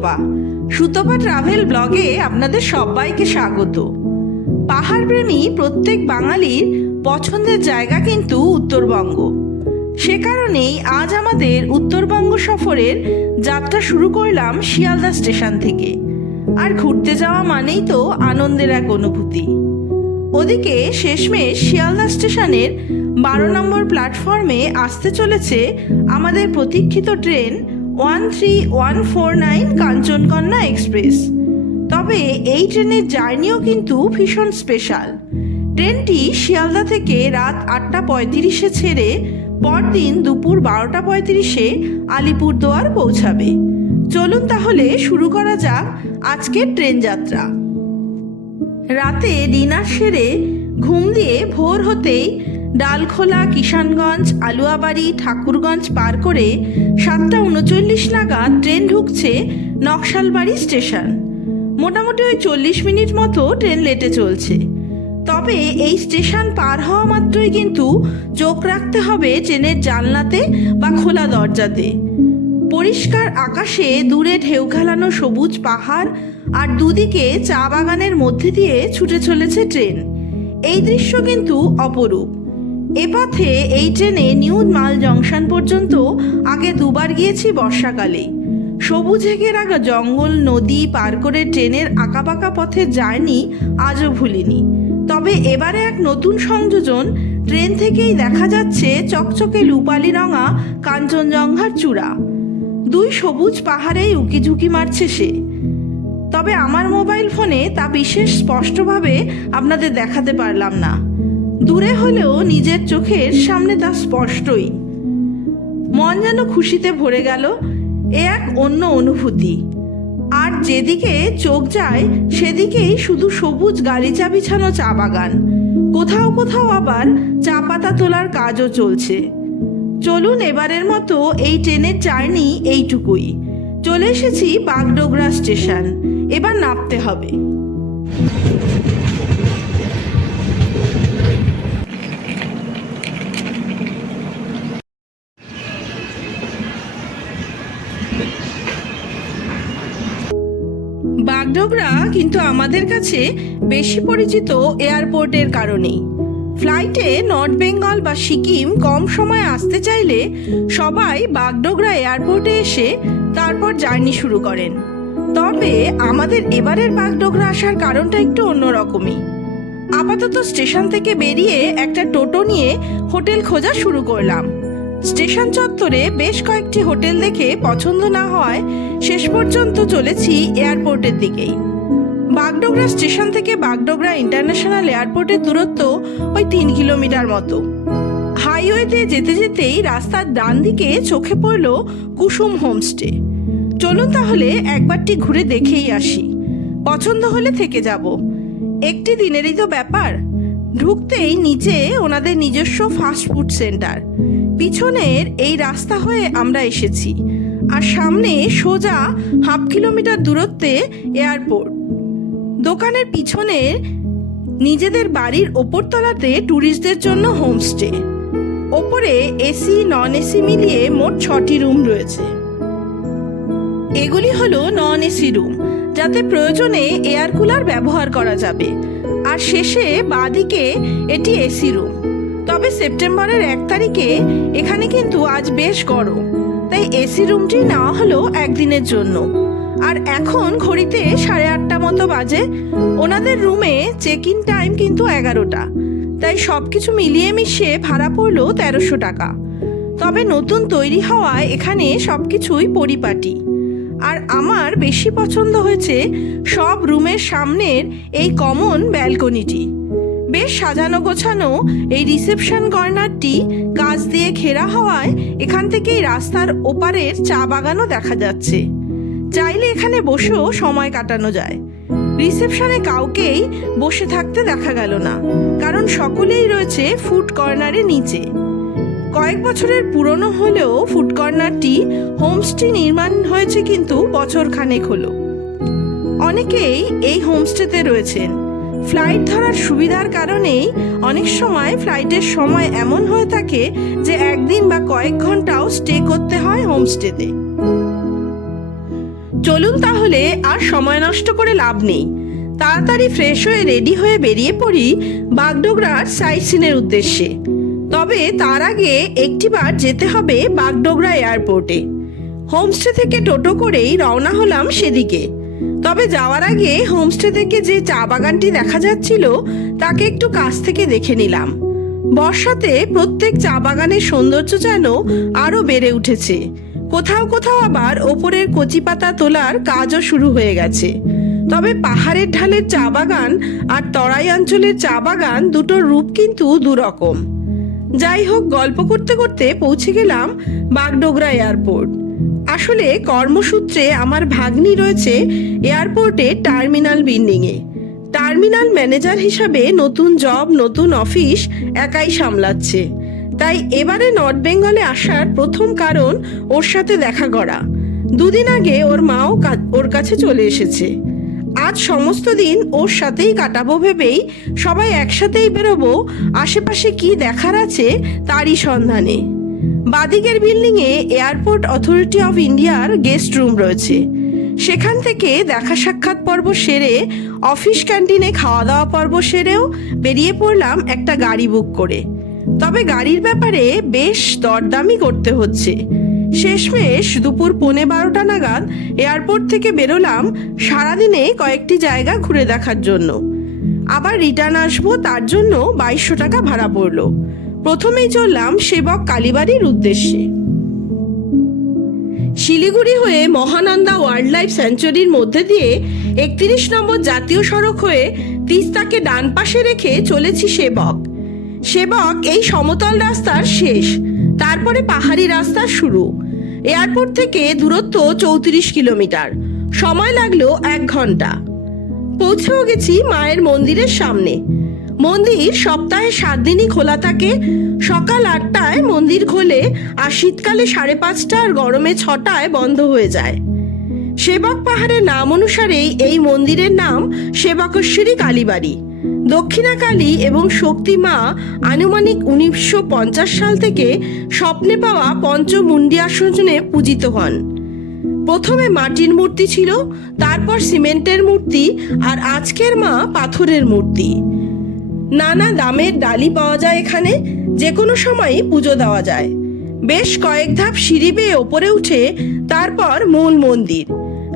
Sutapa. Sutapa travel ব্লগে আপনাদের সবাইকে স্বাগত। পাহাড়প্রেমী প্রত্যেক বাঙালির পছন্দের জায়গা কিন্তু উত্তরবঙ্গ। সে কারণেই আজ আমাদের উত্তরবঙ্গ সফরের যাত্রা শুরু করলাম শিয়ালদা স্টেশন থেকে। আর ঘুরতে যাওয়া মানেই তো আনন্দের এক অনুভূতি। ওদিকে শেষমেশ শিয়ালদা স্টেশনের বারো নম্বর প্ল্যাটফর্মে আসতে চলেছে আমাদের প্রতীক্ষিত train one three one four nine Kanchankanya express তবে এই ট্রেনের জার্নিও কিন্তু ভীষণ স্পেশাল ট্রেনটি শিয়ালদা থেকে রাত আটটা পঁয়ত্রিশে ছেড়ে পরদিন দুপুর বারোটা পঁয়ত্রিশে আলিপুরদুয়ার পৌঁছাবে। চলুন তাহলে শুরু করা যাক আজকের ট্রেন যাত্রা। রাতে ডিনার সেরে ঘুম দিয়ে ভোর হতেই ডালখোলা, কিষানগঞ্জ, আলুয়াবাড়ি, ঠাকুরগঞ্জ পার করে সাতটা উনচল্লিশ নাগাদ ট্রেন ঢুকছে নকশালবাড়ি স্টেশন। মোটামুটি ওই চল্লিশ মিনিট মতো ট্রেন লেটে চলছে। তবে এই স্টেশন পার হওয়া মাত্রই কিন্তু চোখ রাখতে হবে ট্রেনের জানলাতে বা খোলা দরজাতে। পরিষ্কার আকাশে দূরে ঢেউ খেলানো সবুজ পাহাড় আর দুদিকে চা বাগানের মধ্যে দিয়ে ছুটে চলেছে ট্রেন। এই দৃশ্য কিন্তু অপরূপ। এ পথে এই ট্রেনে নিউ মাল জংশন পর্যন্ত আগে দুবার গিয়েছি বর্ষাকালে। সবুজ রাখা জঙ্গল, নদী পার করে ট্রেনের আঁকাবাঁকা পথে জার্নি আজও ভুলিনি। তবে এবারে এক নতুন সংযোজন ট্রেন থেকেই দেখা যাচ্ছে চকচকে লুপালি রঙা কাঞ্চনজঙ্ঘার চূড়া। দুই সবুজ পাহাড়েই উকিঝুঁকি মারছে সে। তবে আমার মোবাইল ফোনে তা বিশেষ স্পষ্টভাবে আপনাদের দেখাতে পারলাম না। দূরে হলেও নিজের চোখের সামনে তা স্পষ্টই। মন যেন খুশিতে ভরে গেল, এ এক অন্য অনুভূতি। আর যেদিকে চোখ যায়, সেদিকেই শুধু সবুজ গালিচা বিছানো চা বাগান। কোথাও কোথাও আবার চা পাতা তোলার কাজও চলছে। চলুন এবারের মতো এই ট্রেনের জার্নি এইটুকুই। চলে এসেছি বাগডোগরা স্টেশন। এবার নামতে হবে। বাগডোগরা কিন্তু আমাদের কাছে বেশি পরিচিত এয়ারপোর্টের কারণেই। ফ্লাইটে নর্থ বেঙ্গল বা সিকিম কম সময়ে আসতে চাইলে সবাই বাগডোগরা এয়ারপোর্টে এসে তারপর জার্নি শুরু করেন। তবে আমাদের এবারের বাগডোগরা আসার কারণটা একটু অন্যরকমই। আপাতত স্টেশন থেকে বেরিয়ে একটা টোটো নিয়ে হোটেল খোঁজা শুরু করলাম। স্টেশন চত্বরে বেশ কয়েকটি হোটেল দেখে পছন্দ না হওয়ায় শেষ পর্যন্ত চলেছি এয়ারপোর্টের দিকেই। বাগডোগরা স্টেশন থেকে বাগডোগরা ইন্টারন্যাশনাল এয়ারপোর্টের দূরত্ব ওই তিন কিলোমিটার মতো। হাইওয়েতে যেতে যেতেই রাস্তার ডান দিকে চোখে পড়ল কুসুম হোমস্টে। চলুন তাহলে একবারটি ঘুরে দেখেই আসি। পছন্দ হলে থেকে যাব। একটি দিনেরই তো ব্যাপার। ঢুকতেই নিচে ওনাদের নিজস্ব ফাস্ট ফুড সেন্টার পিছনের এই রাস্তা হয়ে আমরা এসেছি আর সামনে সোজা হাফ কিলোমিটার দূরত্বে এয়ারপোর্ট। দোকানের পিছনের নিজেদের বাড়ির ওপরতলাতে ট্যুরিস্টদের জন্য হোমস্টে। ওপরে এসি নন এসি মিলিয়ে মোট ছটি রুম রয়েছে। এগুলি হলো নন এসি রুম, যাতে প্রয়োজনে এয়ার কুলার ব্যবহার করা যাবে। আর শেষে বাঁদিকে এটি এসি রুম। তবে সেপ্টেম্বরের এক তারিখে এখানে কিন্তু আজ বেশ গরম। তাই এসি রুমটি নেওয়া হলো একদিনের জন্য। আর এখন ঘড়িতে সাড়ে আটটা মতো বাজে। ওনাদের রুমে চেক ইন টাইম কিন্তু এগারোটা। তাই সব কিছু মিলিয়ে মিশিয়ে ভাড়া পড়ল তেরোশো টাকা। তবে নতুন তৈরি হওয়ায় এখানে সব কিছুই পরিপাটি। আর আমার বেশি পছন্দ হয়েছে সব রুমের সামনের এই কমন ব্যালকনিটি বেশ সাজানো গোছানো এই রিসেপশন কর্নারটি কাজ দিয়ে ঘেরা হওয়ায় এখান থেকেই রাস্তার ওপারের চা বাগানও দেখা যাচ্ছে। চাইলে এখানে বসেও সময় কাটানো যায়। রিসেপশনে কাউকেই বসে থাকতে দেখা গেল না, কারণ সকলেই রয়েছে ফুড কর্নারের নিচে। কয়েক বছরের পুরনো হলেও ফুড কর্নারটি হোমস্টে নির্মাণ হয়েছে কিন্তু বছর খানেক হলো। অনেকেই এই হোমস্টেতে রয়েছেন। ফ্লাইট ধরার সুবিধার কারণেই অনেক সময় ফ্লাইটের সময় এমন হয়ে থাকে যে একদিন বা কয়েক ঘন্টাও স্টে করতে হয় হোমস্টেতে। চলুন তাহলে আর সময় নষ্ট করে লাভ নেই। তাড়াতাড়ি ফ্রেশ হয়ে রেডি হয়ে বেরিয়ে পড়ি বাগডোগরার সাইট সিনের উদ্দেশ্যে। তবে তার আগে একটিবার যেতে হবে বাগডোগরা এয়ারপোর্টে। হোমস্টে থেকে টোটো করেই রওনা হলাম সেদিকে। তবে যাওয়ার আগে হোমস্টে থেকে যে চা বাগানটি দেখা যাচ্ছিল, তাকে একটু কাছ থেকে দেখে নিলাম। বর্ষাতে প্রত্যেক চা বাগানের সৌন্দর্য যেন আরও বেড়ে উঠেছে। কোথাও কোথাও আবার ওপরের কচি পাতা তোলার কাজও শুরু হয়ে গেছে। তবে পাহাড়ের ঢালের চা বাগান আর তরাই অঞ্চলের চা বাগান দুটোর রূপ কিন্তু দুরকম। যাই হোক, গল্প করতে করতে পৌঁছে গেলাম বাগডোগরা এয়ারপোর্ট। আসলে কর্মসূত্রে আমার ভাগ্নি রয়েছে এয়ারপোর্টে টার্মিনাল বিল্ডিংয়ে। টার্মিনাল ম্যানেজার হিসাবে নতুন জব, নতুন অফিস একাই সামলাচ্ছে। তাই এবারে নর্থ বেঙ্গলে আসার প্রথম কারণ ওর সাথে দেখা করা। দুদিন আগে ওর মাও ওর কাছে চলে এসেছে। আজ সমস্ত দিন ওর সাথেই কাটাবো ভেবেই সবাই একসাথেই বেরোবো, আশেপাশে কি দেখার আছে তারই সন্ধানে। বাদিকের বিল্ডিংয়ে এয়ারপোর্ট অথরিটি অফ ইন্ডিয়ার গেস্ট রুম রয়েছে। সেখান থেকে দেখা সাক্ষাৎ পর্ব সেরে অফিস ক্যান্টিনে খাওয়া দাওয়া পর্ব সেরেও বেরিয়ে পড়লাম একটা গাড়ি বুক করে। তবে গাড়ির ব্যাপারে বেশ দরদামি করতে হচ্ছে। শেষমেশ দুপুর পৌনে বারোটা নাগাদ এয়ারপোর্ট থেকে বেরোলাম সারাদিনে কয়েকটি জায়গা ঘুরে দেখার জন্য। আবার রিটার্ন আসব তার জন্য বাইশশো টাকা ভাড়া পড়ল। প্রথমেই চললাম সেবক কালীবাড়ির উদ্দেশ্যে। শিলিগুড়ি হয়ে মহানন্দা ওয়াইল্ড লাইফ স্যাঞ্চুরির মধ্যে দিয়ে একত্রিশ নম্বর জাতীয় সড়ক হয়ে তিস্তাকে ডান পাশে রেখে চলেছি সেবক। সেবক এই সমতল রাস্তার শেষ, তারপরে পাহাড়ি রাস্তা শুরু। এয়ারপোর্ট থেকে দূরত্ব চৌত্রিশ কিলোমিটার, সময় লাগল এক ঘণ্টা। পৌঁছেও গেছি মায়ের মন্দিরের সামনে। মন্দির সপ্তাহে সাত দিনই খোলা থাকে। সকাল আটটায় মন্দির খোলে আর শীতকালে সাড়ে পাঁচটা আর গরমে ছটায় বন্ধ হয়ে যায়। সেবক পাহাড়ের নাম অনুসারেই এই মন্দিরের নাম সেবকেশ্বরী কালীবাড়ি। দক্ষিণা কালী এবং শক্তি মা আনুমানিক উনিশশো পঞ্চাশ সাল থেকে স্বপ্নে পাওয়া পঞ্চমুন্ডি আসনে পূজিত হন। প্রথমে মাটির মূর্তি ছিল, তারপর সিমেন্টের মূর্তি আর আজকের মা পাথরের মূর্তি। নানা দামের ডালি পাওয়া যায় এখানে যে কোনো সময়ই পুজো দেওয়া যায়। বেশ কয়েক ধাপ সিঁড়ি বেয়ে ওপরে উঠে তারপর মূল মন্দির।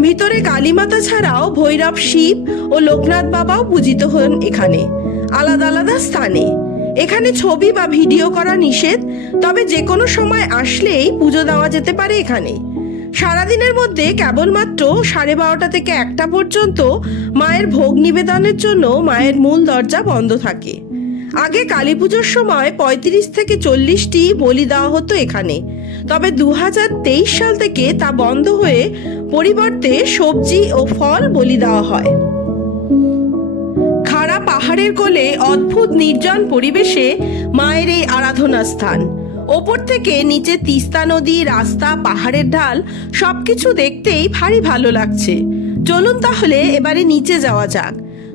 ভিতরে কালীমাতা ছাড়াও ভৈরব শিব ও লোকনাথ বাবাও পূজিত হন এখানে, আলাদা আলাদা স্থানে। এখানে ছবি বা ভিডিও করা নিষেধ, তবে যে কোনো সময় আসলেই পুজো দেওয়া যেতে পারে এখানে। সারাদিনের মধ্যে কেবলমাত্র সাড়ে বারোটা থেকে একটা পর্যন্ত মায়ের ভোগ নিবেদনের জন্য মায়ের মূল দরজা বন্ধ থাকে। আগে কালী পুজোর সময় পঁয়ত্রিশ থেকে চল্লিশটি বলি দেওয়া হতো এখানে। তবে দু হাজার তেইশ সাল থেকে তা বন্ধ হয়ে পরিবর্তে সবজি ও ফল বলি দেওয়া হয়। খাড়া পাহাড়ের কোলে অদ্ভুত নির্জন পরিবেশে মায়ের এই আরাধনা স্থান ওপর থেকে নিচে তিস্তা নদী, রাস্তা, পাহাড়ের ঢাল, সবকিছু দেখতেই ভারী ভালো লাগছে। চলুন তাহলে এবারে নিচে যাওয়া যাক।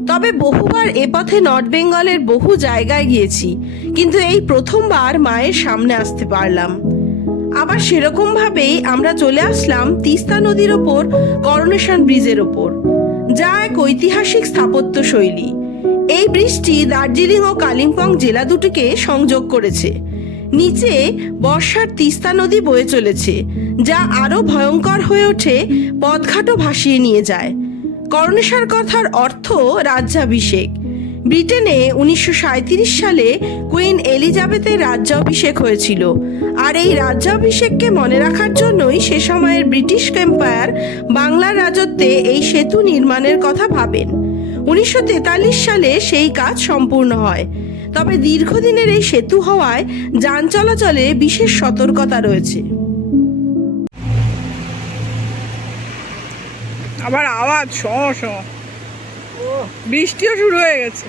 তবে বহুবার এ পথে নর্থ বেঙ্গলের বহু জায়গায় গিয়েছি, কিন্তু এই প্রথমবার মায়ের সামনে আসতে পারলাম। আবার সেরকম ভাবেই আমরা চলে আসলাম তিস্তা নদীর ওপর করোনেশন ব্রিজের ওপর, যা এক ঐতিহাসিক স্থাপত্য শৈলী। এই ব্রিজটি দার্জিলিং ও কালিম্পং জেলা দুটিকে সংযোগ করেছে। নিচে বর্ষার তিস্তা নদী বয়ে চলেছে, যা আরও ভয়ঙ্কর হয়ে ওঠে, পথঘাটও ভাসিয়ে নিয়ে যায়। করোনেশার কথার অর্থ রাজ্যাভিষেক। ব্রিটেনে উনিশশো সাঁইত্রিশ সালে কুইন এলিজাবেথের রাজ্যাভিষেক হয়েছিল, আর এই রাজ্যাভিষেককে মনে রাখার জন্যই সে সময়ের ব্রিটিশ এম্পায়ার বাংলার রাজত্বে এই সেতু নির্মাণের কথা ভাবেন। উনিশশো তেতাল্লিশ সালে সেই কাজ সম্পূর্ণ হয়। তবে দীর্ঘদিনের এই সেতু হওয়ায় যান চলাচলে বিশেষ সতর্কতা রয়েছে। আবার আওয়াজ শ শো বৃষ্টিও শুরু হয়ে গেছে।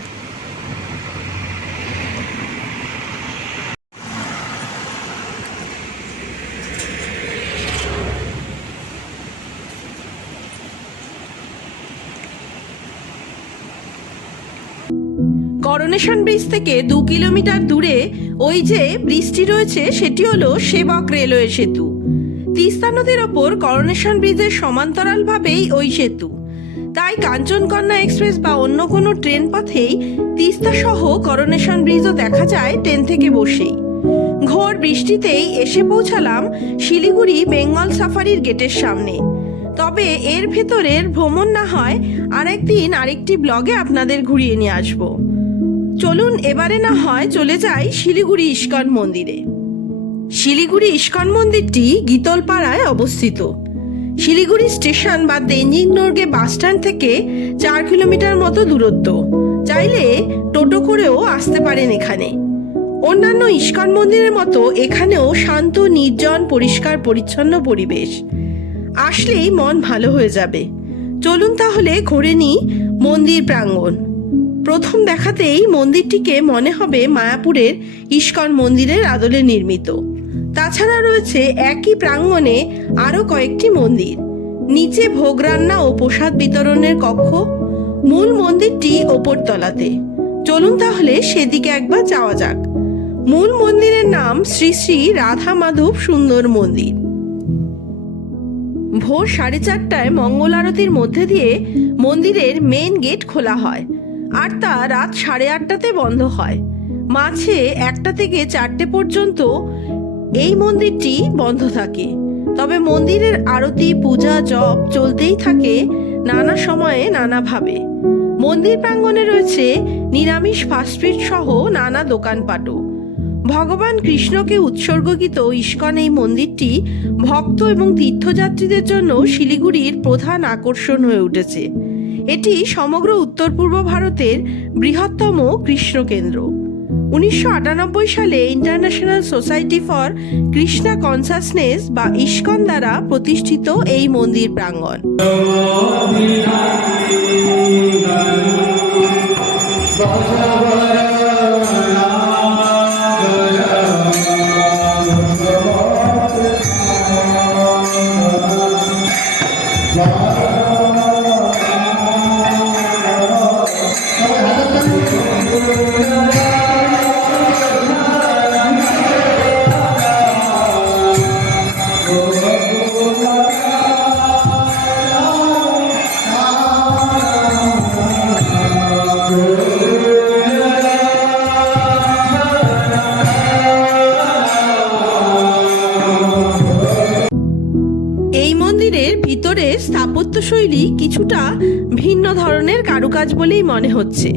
করোনেশন ব্রিজ থেকে দু কিলোমিটার দূরে ওই যে ব্রিজটি রয়েছে, সেটি হলো সেবক রেলওয়ে সেতু। তিস্তা নদীর ওপর করোনেশন ব্রিজের সমান্তরালভাবেই ওই সেতু। তাই কাঞ্চনকন্যা এক্সপ্রেস বা অন্য কোনো ট্রেন পথেই তিস্তা সহ করোনেশন ব্রিজও দেখা যায় ট্রেন থেকে বসেই। ঘোর বৃষ্টিতেই এসে পৌঁছালাম শিলিগুড়ি বেঙ্গল সাফারির গেটের সামনে। তবে এর ভেতরের ভ্রমণ না হয়, আরেকদিন আরেকটি ব্লগে আপনাদের ঘুরিয়ে নিয়ে আসব। চলুন এবারে না হয় চলে যাই শিলিগুড়ি ইস্কন মন্দিরে। শিলিগুড়ি ইস্কন মন্দিরটি গীতলপাড়ায় অবস্থিত। শিলিগুড়ি স্টেশন বা তেঞ্জিং নোরগে বাস স্ট্যান্ড থেকে চার কিলোমিটার মতো দূরত্ব। চাইলে টোটো করেও আসতে পারেন এখানে। অন্যান্য ইস্কন মন্দিরের মতো এখানেও শান্ত, নির্জন, পরিষ্কার, পরিচ্ছন্ন পরিবেশ। আসলেই মন ভালো হয়ে যাবে। চলুন তাহলে ঘুরে নিই মন্দির প্রাঙ্গণ। প্রথম দেখাতেই মন্দিরটিকে মনে হবে মায়াপুরের ইস্কন মন্দিরের আদলে নির্মিত। তাছাড়া রয়েছে একই প্রাঙ্গণে আরও কয়েকটি মন্দির। নিচে ভোগ রান্না ও প্রসাদ বিতরণের কক্ষ, মূল মন্দিরটি ওপর তলাতে চলুন তাহলে সেদিকে একবার যাওয়া যাক। মূল মন্দিরের নাম শ্রী শ্রী রাধা মাধব সুন্দর মন্দির। ভোর সাড়ে চারটায় মঙ্গল আরতির মধ্যে দিয়ে মন্দিরের মেন গেট খোলা হয়। আর তা রাত সাড়ে আটটাতে বন্ধ হয়। মাঝে একটা থেকে চারটে পর্যন্ত এই মন্দিরটি বন্ধ থাকে। তবে মন্দিরের আরতি, পূজা, জপ চলতেই থাকে নানা সময়ে নানাভাবে। মন্দির প্রাঙ্গণে রয়েছে নিরামিষ ফাস্টফুড সহ নানা দোকানপাটও। ভগবান কৃষ্ণকে উৎসর্গকৃত ইস্কন এই মন্দিরটি ভক্ত এবং তীর্থযাত্রীদের জন্য শিলিগুড়ির প্রধান আকর্ষণ হয়ে উঠেছে। এটি সমগ্র উত্তর পূর্ব ভারতের বৃহত্তম কৃষ্ণ কেন্দ্র উনিশশো আটানব্বই সালে international society for Krishna consciousness বা ইস্কন দ্বারা প্রতিষ্ঠিত এই মন্দির প্রাঙ্গণ। এই কারুকাজ বলেই মনে হচ্ছে।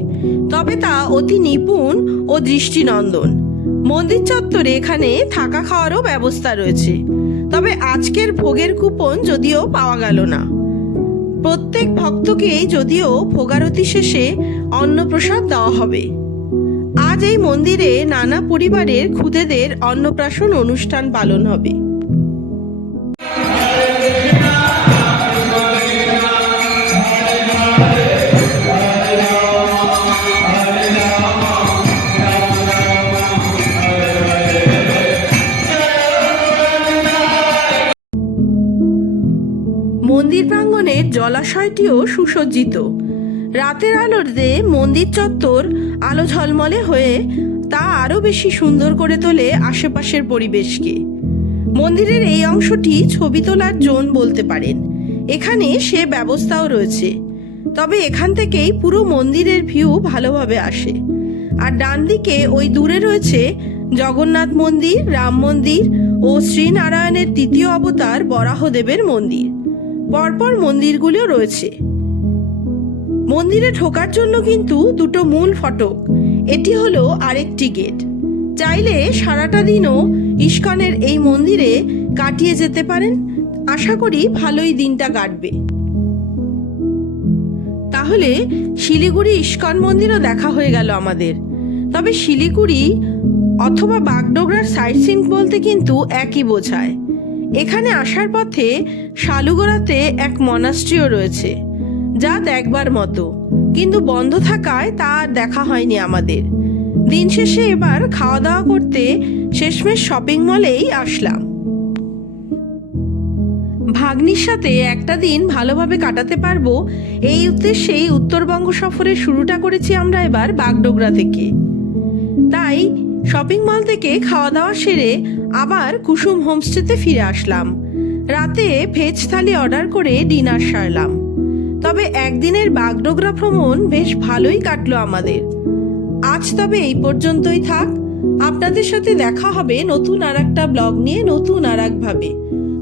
তবে তা অতি নিপুণ ও দৃষ্টিনন্দন। মন্দির চত্বরে এখানে থাকা খাওয়ারও ব্যবস্থা রয়েছে। তবে আজকের ভোগের কুপন যদিও পাওয়া গেল না। প্রত্যেক ভক্তকেই যদিও ভোগারতি শেষে অন্নপ্রসাদ দেওয়া হবে। আজ এই মন্দিরে নানা পরিবারের খুদেদের অন্নপ্রাশন অনুষ্ঠান পালন হবে। জলাশয়টিও সুসজ্জিত। রাতের আলোতে মন্দির চত্বর আলো ঝলমলে হয়ে তা আরও বেশি সুন্দর করে তোলে আশেপাশের পরিবেশকে। মন্দিরের এই অংশটি ছবি তোলার জোন বলতে পারেন। এখানে সে ব্যবস্থাও রয়েছে। তবে এখান থেকেই পুরো মন্দিরের ভিউ ভালোভাবে আসে। আর ডান দিকে ওই দূরে রয়েছে জগন্নাথ মন্দির, রাম মন্দির ও শ্রীনারায়ণের তৃতীয় অবতার বরাহদেবের মন্দির। পরপর মন্দিরগুলিও রয়েছে। মন্দিরে ঢোকার জন্য কিন্তু দুটো মূল ফটক। এটি হলো আরেকটি গেট। চাইলে সারাটা দিনও ইস্কনের এই মন্দিরে কাটিয়ে যেতে পারেন। আশা করি ভালোই দিনটা কাটবে। তাহলে শিলিগুড়ি ইস্কন মন্দিরও দেখা হয়ে গেল আমাদের। তবে শিলিগুড়ি অথবা বাগডোগরার সাইট সিন বলতে কিন্তু একই বোঝায়। এখানে আসার পথে শালুগোড়াতে এক মনাস্ট্রিও রয়েছে, যা দেখবার মতো। কিন্তু বন্ধ থাকায় তা আর দেখা হয়নি আমাদের। দিন শেষে এবার খাওয়া দাওয়া করতে শেষমেশ শপিং মলেই আসলাম। ভাগ্নির সাথে একটা দিন ভালোভাবে কাটাতে পারব এই উদ্দেশ্যেই উত্তরবঙ্গ সফরের শুরুটা করেছি আমরা এবার বাগডোগরা থেকে। তাই শপিং মল থেকে খাওয়া দাওয়া সেরে আবার কুসুম হোমস্টেতে ফিরে আসলাম। রাতে ভেজ থালি অর্ডার করে ডিনার সারলাম। তবে একদিনের বাগডোগরা ভ্রমণ বেশ ভালোই কাটলো আমাদের। আজ তবে এই পর্যন্তই থাক। আপনাদের সাথে দেখা হবে নতুন আর একটা ব্লগ নিয়ে নতুন আর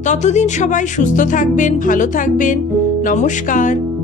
ততদিন সবাই সুস্থ থাকবেন, ভালো থাকবেন। নমস্কার।